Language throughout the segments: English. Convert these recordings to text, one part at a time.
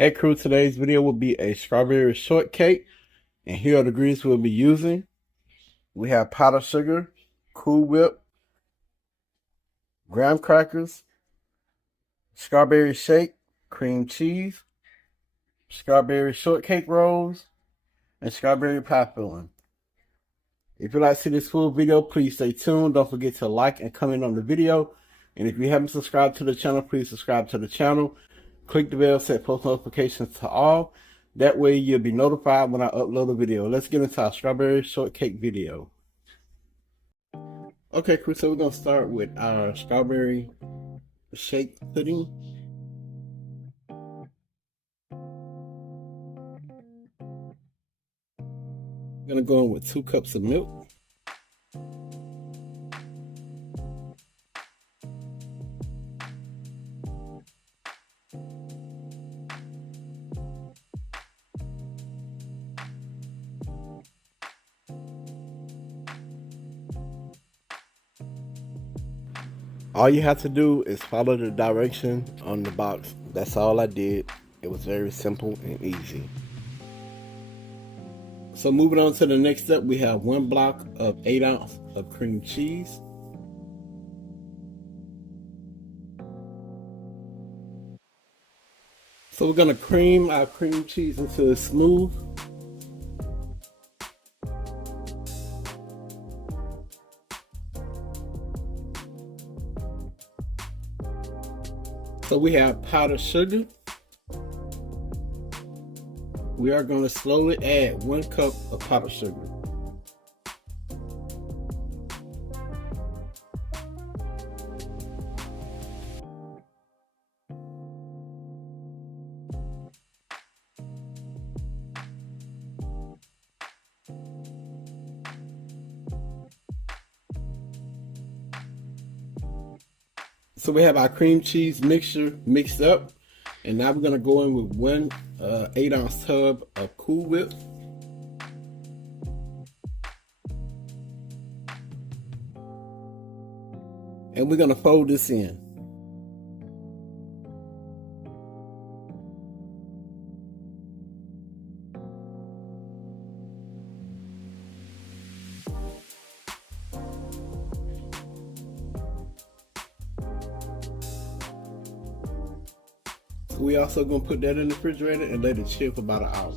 Hey crew, today's video will be a strawberry shortcake, and here are the ingredients we'll be using. We have powdered sugar, Cool Whip, graham crackers, strawberry shake, cream cheese, strawberry shortcake rolls, and strawberry pie filling. If you'd like to see this full video, please stay tuned. Don't forget to like and comment on the video. And if you haven't subscribed to the channel, please subscribe to the channel. Click the bell, set post notifications to all. That way you'll be notified when I upload a video. Let's get into our strawberry shortcake video. Okay, crew, so we're going to start with our strawberry shake pudding. I'm going to go in with 2 cups of milk. All you have to do is follow the direction on the box. That's all I did. It was very simple and easy. So moving on to the next step, we have 1 block of 8 ounce of cream cheese. So we're gonna cream our cream cheese until it's smooth. So we have powdered sugar. We are going to slowly add 1 cup of powdered sugar. So we have our cream cheese mixture mixed up, and now we're going to go in with 1 8 ounce tub of Cool Whip. And we're going to fold this in. We also gonna put that in the refrigerator and let it chill for about an hour.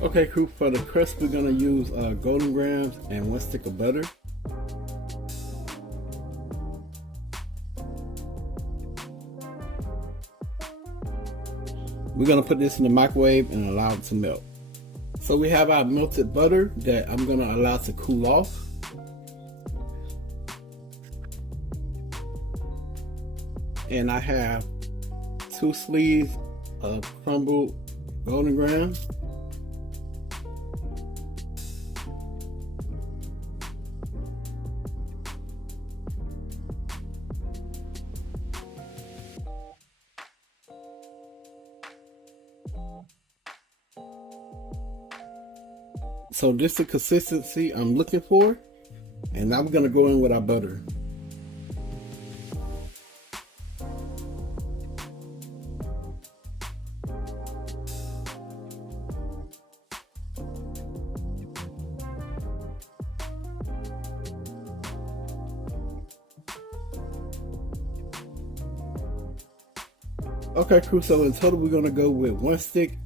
Okay, crew, for the crust we're gonna use golden grams and 1 stick of butter. We're gonna put this in the microwave and allow it to melt. So we have our melted butter that I'm gonna allow to cool off. And I have 2 sleeves of crumbled golden grams. So this is the consistency I'm looking for. And now we're gonna go in with our butter. Okay, crew, so in total we're gonna go with 1.5 stick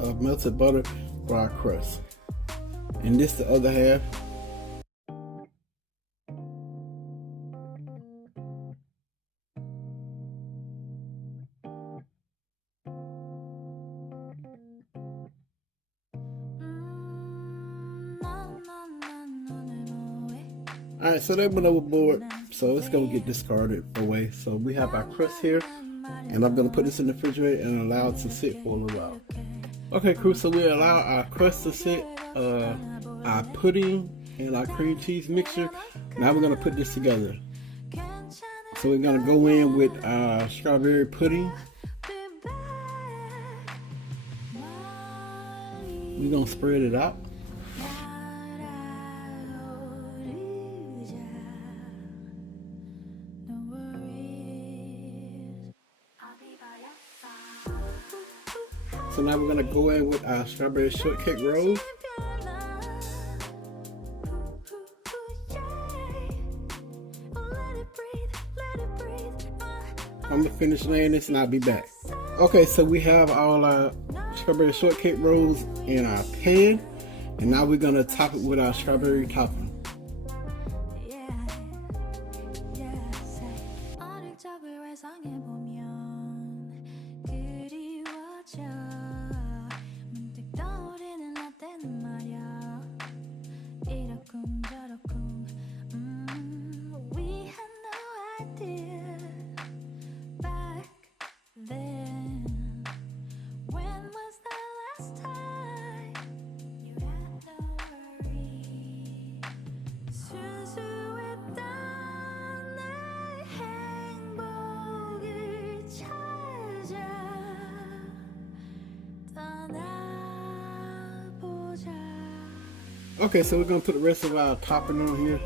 of melted butter for our crust. And this the other half. Alright, so that went overboard, so it's gonna get discarded away. So we have our crust here, and I'm gonna put this in the refrigerator and allow it to sit for a little while. Okay, crew, so we allow our crust to sit, our pudding and our cream cheese mixture. Now we're gonna put this together. So we're gonna go in with our strawberry pudding. We're gonna spread it out. now we're gonna go in with our strawberry shortcake rolls. I'm gonna finish laying this and I'll be back. Okay, so we have all our strawberry shortcake rolls in our pan, and now we're gonna top it with our strawberry topping. Okay, so we're gonna put the rest of our topping on here.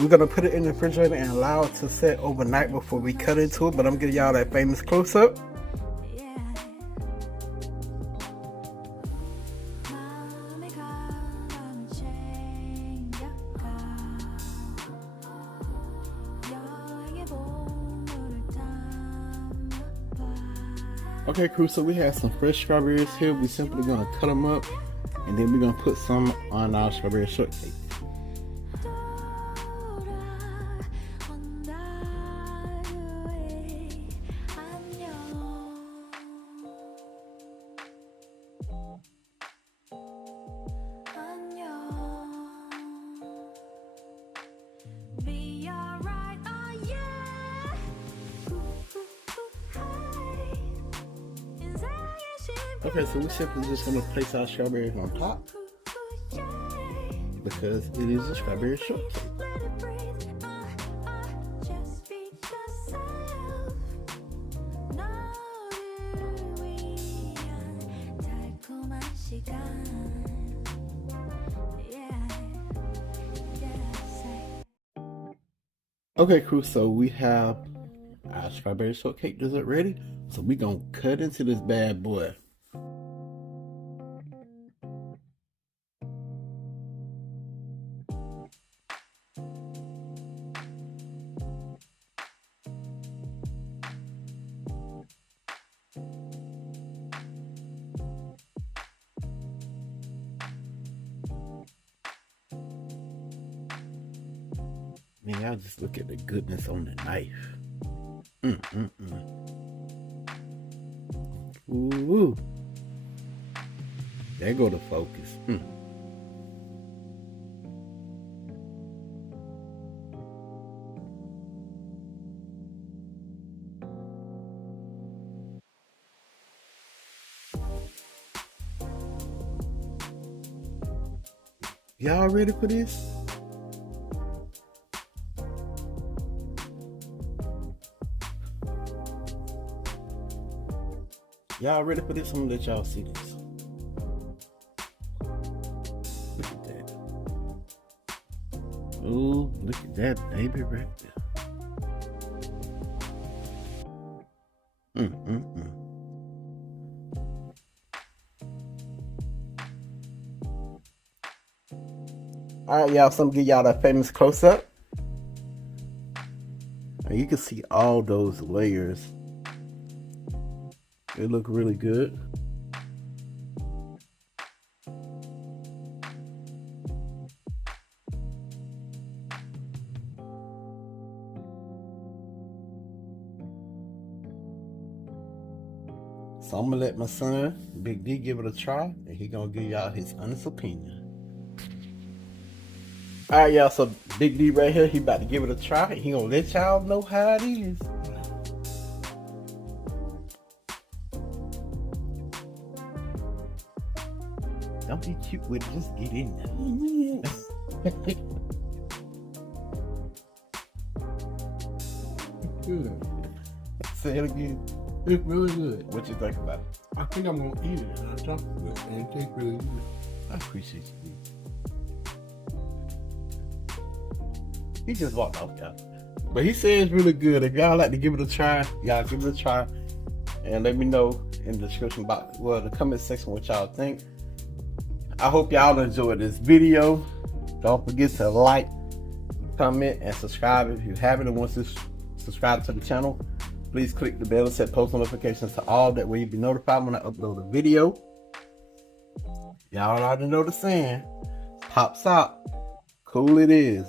We're gonna put it in the refrigerator and allow it to set overnight before we cut into it, but I'm giving y'all that famous close-up. Okay, crew, so we have some fresh strawberries here. We simply gonna cut them up, and then we're gonna put some on our strawberry shortcake. Okay, so we're simply just gonna place our strawberries on top because it is a strawberry shortcake. Okay, crew, so we have our strawberry shortcake dessert ready. So we're gonna cut into this bad boy. Man, y'all just look at the goodness on the knife. Ooh. There go the focus. Y'all ready for this? Y'all ready for this? I'm gonna let y'all see this. Look at that. Ooh, look at that baby right there. Alright, y'all, so I'm gonna give y'all that famous close-up. And you can see all those layers. They look really good. So I'm gonna let my son, Big D, give it a try, and he gonna give y'all his honest opinion. Alright, y'all, so Big D right here, he about to give it a try, and he gonna let y'all know how it is. Don't be cute with it, just get in there. Say it again. It's really good. What you think about it? I think I'm gonna eat it and I talk to it, and it tastes really good. I appreciate you. He just walked off, y'all. But he said it's really good. If y'all like to give it a try, y'all give it a try. And let me know in the description box, well, the comment section, what y'all think. I hope y'all enjoyed this video. Don't forget to like, comment, and subscribe if you haven't and want to subscribe to the channel. Please click the bell and set post notifications to all. That way you'll be notified when I upload a video. Y'all already know the saying. Pops out. Cool it is.